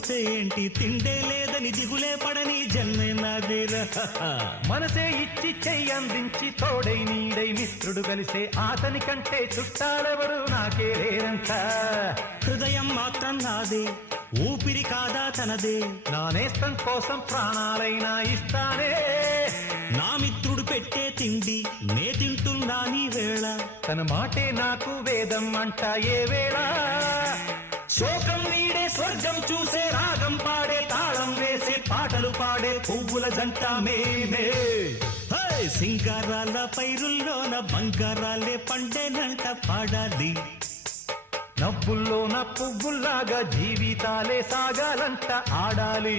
వస్తే ఏంటి, తిండే లేదని దిగులే పడని జన్మే నాదేరా. మనసే ఇచ్చి చెయ్యి అందించి తోడై నీడై మిత్రుడు కలిసే అతని కంటే చుట్టాలెవరు నాకే లేరంట. హృదయం మాత్రం నాదే, ఊపిరి కాదా తనదే, నా నేస్తం కోసం ప్రాణాలైనా ఇస్తానే. నా మిత్రుడు పెట్టే తిండి నే తింటున్నా నీ వేళ, తన మాటే నాకు వేదం అంట ఏ వేళ. శోకం వీడే స్వర్గం చూసే, రాగం పాడే తాళం వేసే, పాటలు పాడే పువ్వుల జంట మేమే. సింగారాల పైరుల్లోన బంగారాలే పండేనంట పాడాలి. నవ్వుల్లోన పువ్వుల్లాగా జీవితాలే సాగాలంట ఆడాలి.